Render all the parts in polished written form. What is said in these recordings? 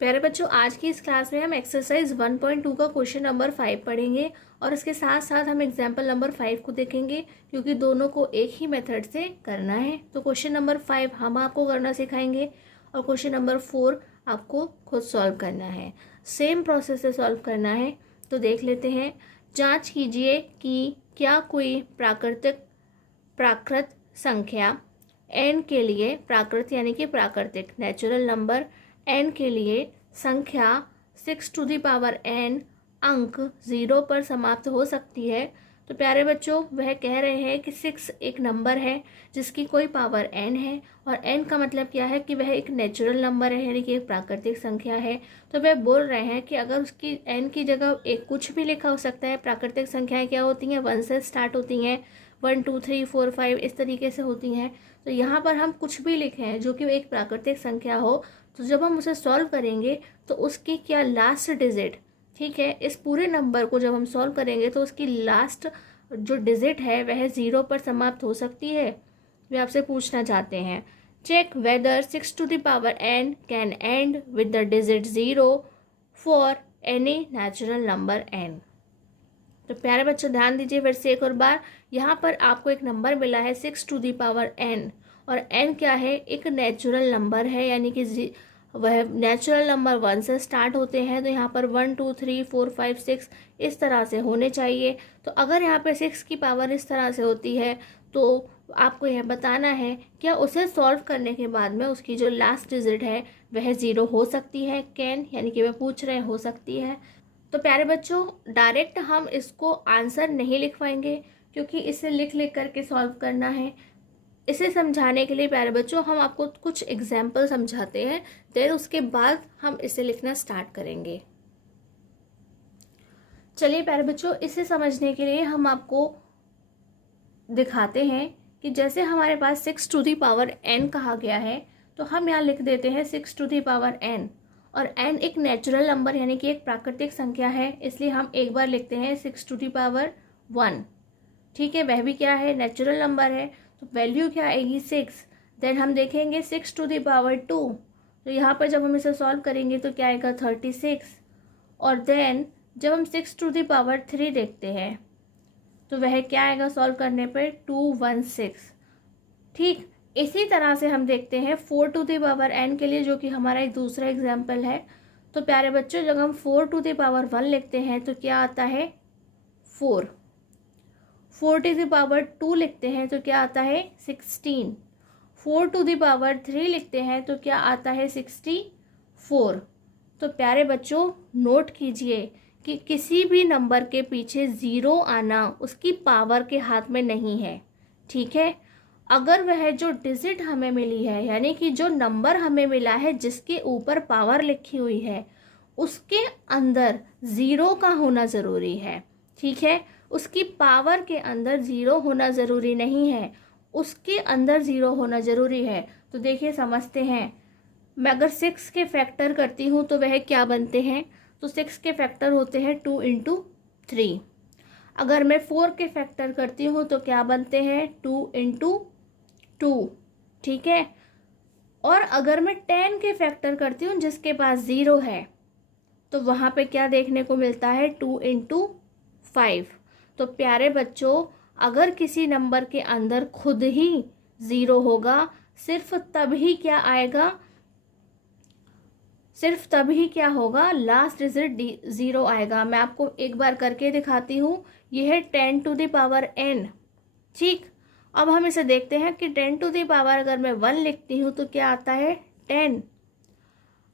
प्यारे बच्चों, आज की इस क्लास में हम एक्सरसाइज 1.2 का क्वेश्चन नंबर 5 पढ़ेंगे और इसके साथ साथ हम एग्जाम्पल नंबर 5 को देखेंगे क्योंकि दोनों को एक ही मेथड से करना है। तो क्वेश्चन नंबर 5 हम आपको करना सिखाएंगे और क्वेश्चन नंबर 4 आपको खुद सॉल्व करना है। सेम प्रोसेस से सॉल्व करना है। तो देख लेते हैं। जांच कीजिए कि क्या कोई प्राकृत संख्या n के लिए, प्राकृत यानी कि प्राकृतिक नेचुरल नंबर n के लिए संख्या 6 टू द पावर n अंक 0 पर समाप्त हो सकती है। तो प्यारे बच्चों, वह कह रहे हैं कि 6 एक नंबर है जिसकी कोई पावर n है और n का मतलब क्या है कि वह एक नेचुरल नंबर है यानी कि एक प्राकृतिक संख्या है। तो वह बोल रहे हैं कि अगर उसकी n की जगह एक कुछ भी लिखा हो सकता है। प्राकृतिक संख्याएं क्या होती हैं? 1 से स्टार्ट होती हैं, 1 2 3 4 5 इस तरीके से होती हैं। तो यहाँ पर हम कुछ भी लिखें हैं जो कि एक प्राकृतिक संख्या हो, तो जब हम उसे सॉल्व करेंगे तो उसकी क्या लास्ट डिजिट, ठीक है, इस पूरे नंबर को जब हम सॉल्व करेंगे तो उसकी लास्ट जो डिजिट है वह 0 पर समाप्त हो सकती है। वे आपसे पूछना चाहते हैं, check whether 6 to the power n can end with the digit 0 for any natural number n। तो प्यारे बच्चों, ध्यान दीजिए फिर से एक और बार। यहाँ पर आपको एक नंबर मिला है 6 टू द पावर n और n क्या है? एक नेचुरल नंबर है यानी कि वह नेचुरल नंबर 1 से स्टार्ट होते हैं। तो यहाँ पर 1 2 3 4 5 6 इस तरह से होने चाहिए। तो अगर यहाँ पे 6 की पावर इस तरह से होती है तो आपको यह बताना है क्या उसे सॉल्व करने के बाद में उसकी जो लास्ट डिजिट है वह 0 हो सकती है। कैन यानी कि वह पूछ रहे हैं हो सकती है। तो प्यारे बच्चों, डायरेक्ट हम इसको आंसर नहीं लिखवाएंगे क्योंकि इसे लिख लिख करके सॉल्व करना है। इसे समझाने के लिए प्यारे बच्चों हम आपको कुछ एग्जाम्पल समझाते हैं, फिर उसके बाद हम इसे लिखना स्टार्ट करेंगे। चलिए प्यारे बच्चों, इसे समझने के लिए हम आपको दिखाते हैं कि जैसे हमारे पास 6 टू दी पावर n कहा गया है तो हम यहाँ लिख देते हैं 6 टू दी पावर n और n एक नेचुरल नंबर यानी कि एक प्राकृतिक संख्या है, इसलिए हम एक बार लिखते हैं 6 टू दी पावर 1। ठीक है, वह भी क्या है? नेचुरल नंबर है। तो वैल्यू क्या आएगी? 6। देन हम देखेंगे 6 टू द पावर 2। तो यहाँ पर जब हम इसे सॉल्व करेंगे तो क्या आएगा? 36। और देन जब हम 6 टू द पावर 3 देखते हैं तो वह क्या आएगा सॉल्व करने पर? 216। ठीक इसी तरह से हम देखते हैं 4 टू द पावर n के लिए, जो कि हमारा एक दूसरा एग्जाम्पल है। तो प्यारे बच्चों, जब हम 4 टू द पावर 1 लिखते हैं तो क्या आता है? 4 टू द पावर 2 लिखते हैं तो क्या आता है? 16। 4 टू द पावर 3 लिखते हैं तो क्या आता है? 64। तो प्यारे बच्चों, नोट कीजिए कि किसी भी नंबर के पीछे 0 आना उसकी पावर के हाथ में नहीं है। ठीक है, अगर वह जो डिजिट हमें मिली है यानी कि जो नंबर हमें मिला है जिसके ऊपर पावर लिखी हुई है उसके अंदर 0 का होना ज़रूरी है। ठीक है, उसकी पावर के अंदर 0 होना ज़रूरी नहीं है, उसके अंदर 0 होना ज़रूरी है। तो देखिए समझते हैं, मैं अगर 6 के फैक्टर करती हूँ तो वह क्या बनते हैं? तो 6 के फैक्टर होते हैं 2 इंटू 3। अगर मैं 4 के फैक्टर करती हूँ तो क्या बनते हैं? 2 इंटू 2। ठीक है, और अगर मैं 10 के फैक्टर करती हूँ जिसके पास 0 है तो वहाँ पे क्या देखने को मिलता है? 2 इंटू 5। तो प्यारे बच्चों, अगर किसी नंबर के अंदर खुद ही 0 होगा सिर्फ तभी क्या आएगा? सिर्फ तभी क्या होगा? लास्ट डिजिट 0 आएगा। मैं आपको एक बार करके दिखाती हूँ। यह है 10 टू द पावर n। ठीक, अब हम इसे देखते हैं कि 10 टू द पावर अगर मैं 1 लिखती हूँ तो क्या आता है? 10।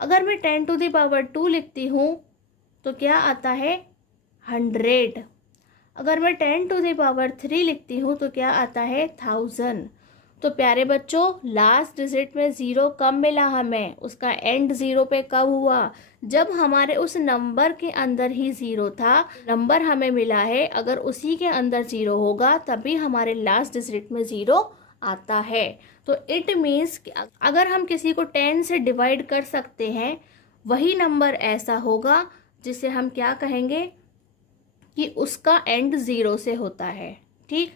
अगर मैं 10 टू द पावर 2 लिखती हूँ तो क्या आता है? 100। अगर मैं 10 टू द पावर 3 लिखती हूँ तो क्या आता है? 1000। तो प्यारे बच्चों, लास्ट डिजिट में 0 कब मिला हमें? उसका एंड 0 पे कब हुआ? जब हमारे उस नंबर के अंदर ही 0 था। नंबर हमें मिला है, अगर उसी के अंदर 0 होगा तभी हमारे लास्ट डिजिट में 0 आता है। तो इट मीन्स अगर हम किसी को 10 से डिवाइड कर सकते हैं वही नंबर ऐसा होगा जिसे हम क्या कहेंगे कि उसका एंड 0 से होता है। ठीक,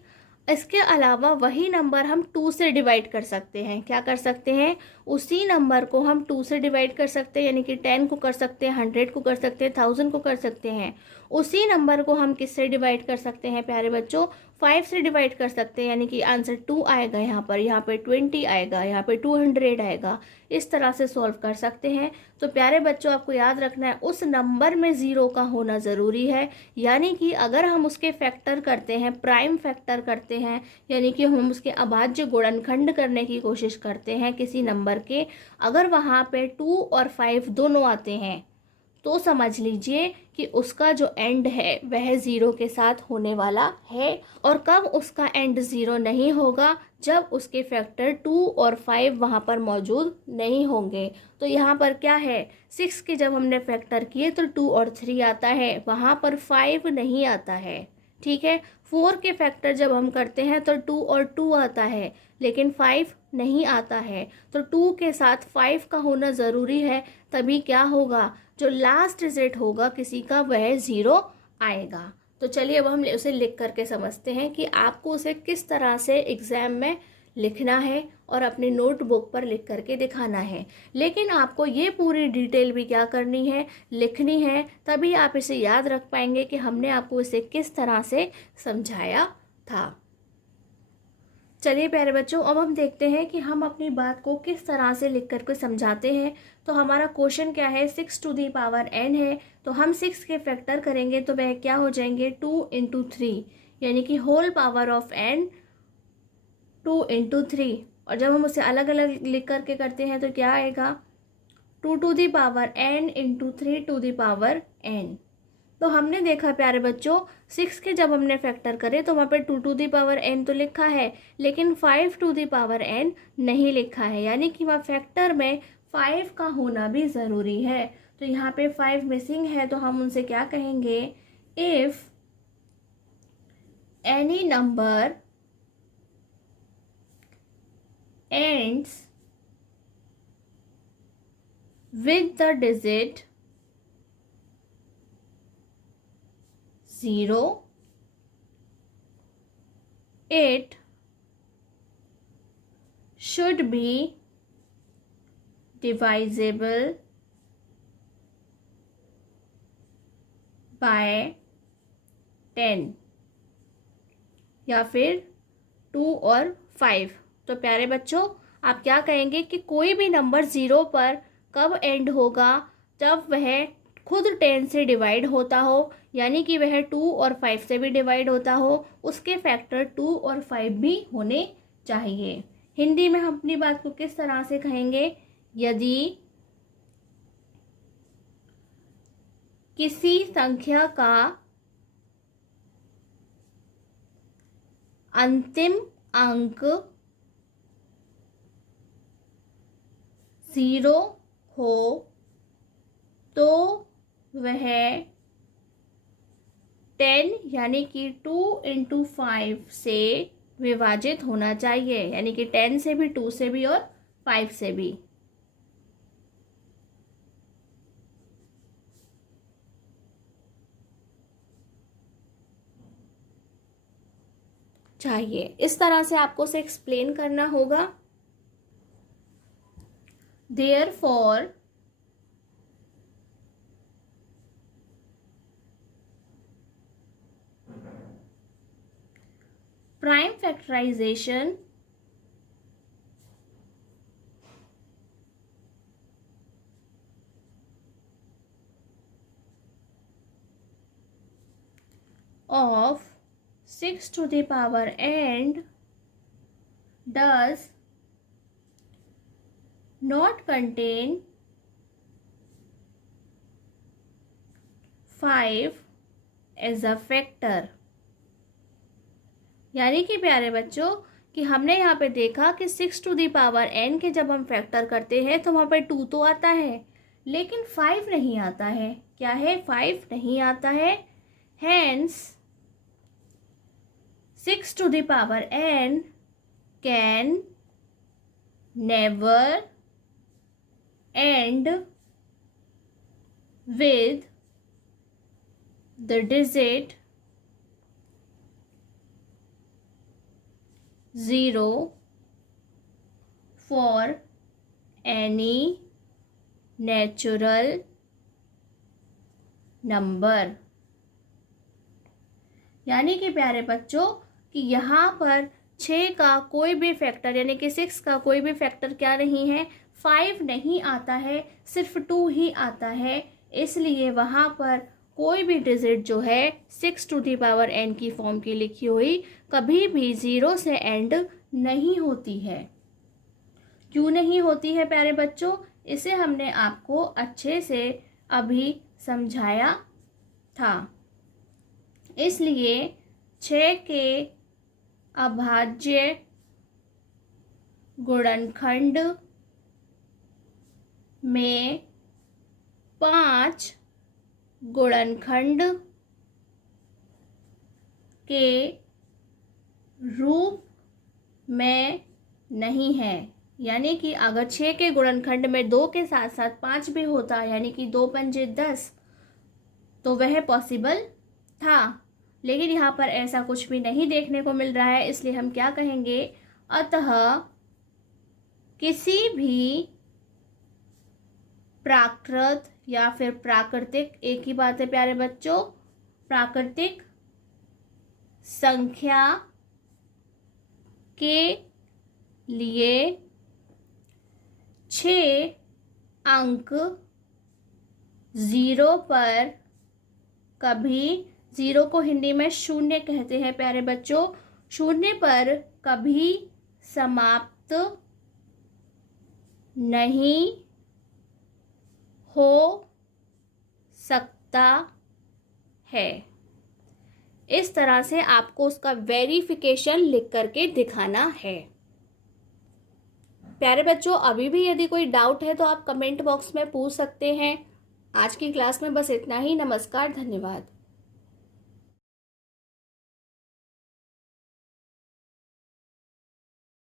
इसके अलावा वही नंबर हम 2 से डिवाइड कर सकते हैं। क्या कर सकते हैं? उसी नंबर को हम 2 से डिवाइड कर सकते हैं, यानी कि 10 को कर सकते हैं, 100 को कर सकते हैं, 1000 को कर सकते हैं। उसी नंबर को हम किससे डिवाइड कर सकते हैं प्यारे बच्चों? 5 से डिवाइड कर सकते हैं, यानी कि आंसर 2 आएगा यहाँ पे 20 आएगा, यहाँ पे 200 आएगा। इस तरह से सॉल्व कर सकते हैं। तो प्यारे बच्चों, आपको याद रखना है उस नंबर में ज़ीरो का होना ज़रूरी है, यानी कि अगर हम उसके फैक्टर करते हैं, प्राइम फैक्टर करते हैं, यानी कि हम उसके अभाज्य गुणनखंड करने की कोशिश करते हैं किसी नंबर के, अगर वहाँ पे 2 और 5 दोनों आते हैं तो समझ लीजिए कि उसका जो एंड है वह ज़ीरो के साथ होने वाला है। और कब उसका एंड ज़ीरो नहीं होगा? जब उसके फैक्टर 2 और 5 वहाँ पर मौजूद नहीं होंगे। तो यहाँ पर क्या है, 6 के जब हमने फैक्टर किए तो 2 और 3 आता है, वहाँ पर 5 नहीं आता है। ठीक है। 4 के फैक्टर जब हम करते हैं तो 2 और 2 आता है, लेकिन 5 नहीं आता है। तो 2 के साथ 5 का होना ज़रूरी है, तभी क्या होगा, जो लास्ट डिजिट होगा किसी का वह ज़ीरो आएगा। तो चलिए अब हम उसे लिख करके समझते हैं कि आपको उसे किस तरह से एग्ज़ाम में लिखना है और अपने नोटबुक पर लिख करके दिखाना है। लेकिन आपको ये पूरी डिटेल भी क्या करनी है, लिखनी है, तभी आप इसे याद रख पाएंगे कि हमने आपको इसे किस तरह से समझाया था। चलिए प्यारे बच्चों, अब हम देखते हैं कि हम अपनी बात को किस तरह से लिख करके समझाते हैं। तो हमारा क्वेश्चन क्या है, 6 टू दी पावर n है। तो हम 6 के फैक्टर करेंगे तो वह क्या हो जाएंगे, 2 इंटू 3, यानी कि whole power of n 2 into 3। और जब हम उसे अलग अलग लिख करके करते हैं तो क्या आएगा, 2 to the power n into 3 to the power n। तो हमने देखा प्यारे बच्चों, 6 के जब हमने फैक्टर करे तो वहाँ पे 2 टू दी पावर n तो लिखा है, लेकिन 5 टू दी पावर n नहीं लिखा है, यानी कि वहाँ फैक्टर में 5 का होना भी ज़रूरी है। तो यहाँ पे 5 मिसिंग है, तो हम उनसे क्या कहेंगे, if any number ends with the digit 0, it should be divisible by 10 या फिर 2 और 5। तो प्यारे बच्चों, आप क्या कहेंगे कि कोई भी नंबर 0 पर कब एंड होगा, जब वह खुद 10 से डिवाइड होता हो, यानी कि वह 2 और 5 से भी डिवाइड होता हो, उसके फैक्टर 2 और 5 भी होने चाहिए। हिंदी में हम अपनी बात को किस तरह से कहेंगे, यदि किसी संख्या का अंतिम अंक 0 हो तो वह 10 यानी कि 2 इंटू 5 से विभाजित होना चाहिए, यानी कि 10 से भी, 2 से भी और 5 से भी। चाहिए इस तरह से आपको उसे एक्सप्लेन करना होगा। Therefore, prime factorization of 6 to the power n does not contain 5 as a factor। यानी कि प्यारे बच्चों कि हमने यहाँ पे देखा कि 6 टू दी पावर n के जब हम फैक्टर करते हैं तो वहाँ पे 2 तो आता है, लेकिन 5 नहीं आता है। क्या है, 5 नहीं आता है। Hence 6 to the power n can never end with the digit 0 for any natural number. यानी कि प्यारे बच्चों कि यहाँ पर 6 का कोई भी फैक्टर यानी कि 6 का कोई भी फैक्टर क्या नहीं है, 5 नहीं आता है, सिर्फ 2 ही आता है। इसलिए वहाँ पर कोई भी डिजिट जो है 6 टू दी पावर n की फॉर्म की लिखी हुई कभी भी 0 से एंड नहीं होती है। क्यों नहीं होती है प्यारे बच्चों, इसे हमने आपको अच्छे से अभी समझाया था। इसलिए 6 के अभाज्य गुणनखंड में 5 गुणनखंड के रूप में नहीं है। यानी कि अगर 6 के गुणनखंड में 2 के साथ साथ 5 भी होता, यानी कि 2 पंजे 10, तो वह पॉसिबल था। लेकिन यहाँ पर ऐसा कुछ भी नहीं देखने को मिल रहा है, इसलिए हम क्या कहेंगे, अतः किसी भी प्राकृत या फिर प्राकृतिक, एक ही बात है प्यारे बच्चों, प्राकृतिक संख्या के लिए 6 अंक 0 पर कभी, 0 को हिंदी में शून्य कहते हैं प्यारे बच्चों, शून्य पर कभी समाप्त नहीं हो सकता है। इस तरह से आपको उसका वेरिफिकेशन लिख करके दिखाना है। प्यारे बच्चों अभी भी यदि कोई डाउट है तो आप कमेंट बॉक्स में पूछ सकते हैं। आज की क्लास में बस इतना ही। नमस्कार, धन्यवाद।